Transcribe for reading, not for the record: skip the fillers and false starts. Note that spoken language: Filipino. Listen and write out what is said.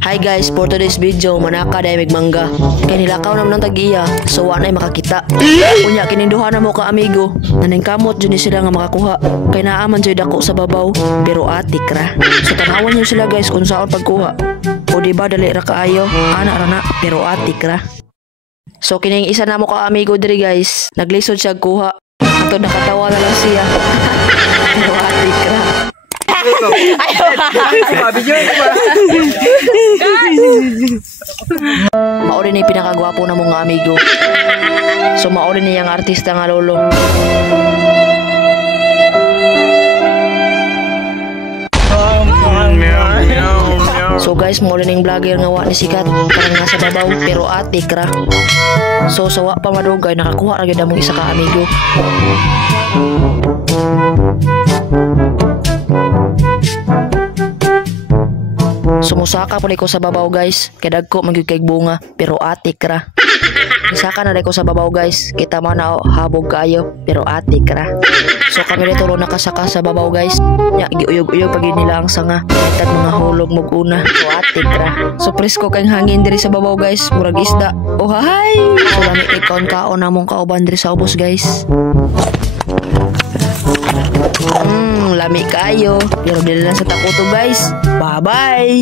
Hi guys, for today's video, manaka dahil mangga. Kaya nilakaw naman ng tag-iya, so wanay makakita. Unya, kininduhan na mo ka amigo. Naningkamot dyan sila nga makakuha. Kaya naaman dyan dako sa babaw, pero atik ra. So tanawan nyo sila guys kung saan pagkuha. O diba dali ra kaayo, anak ra na, pero atik ra. So kining isa na mo ka amigo diri guys, naglisod siya kuha. Ato nakatawa na lang siya. Pero atik ra. Maori ni pinakagwapo na mga amigo. So maori ni yang artista nga lolo. So guys, maori ning vlogger nga wa ni sikat, parang nasa babaw pero atik ra. So sawa pa madugay nakakuha ra gyud among isa ka amigo. Sumusaka po ko sa babaw guys, kaya dagko magyud bunga, pero atik ra. Isaka na ko sa babaw guys, kita man na habog kayo, pero atik ra. So kami dito nakasaka sa babaw guys, nya giuyog-uyog pag nila ang sanga, itag mga hulog muguna, so atik ra. So presko kayong hangin diri sa babaw guys, murag isda. Oh hi! So lami ikaon-kaon namong kauban diri sa ubos guys. Lami kayo, pero dili lang sa takuto guys. Bye bye.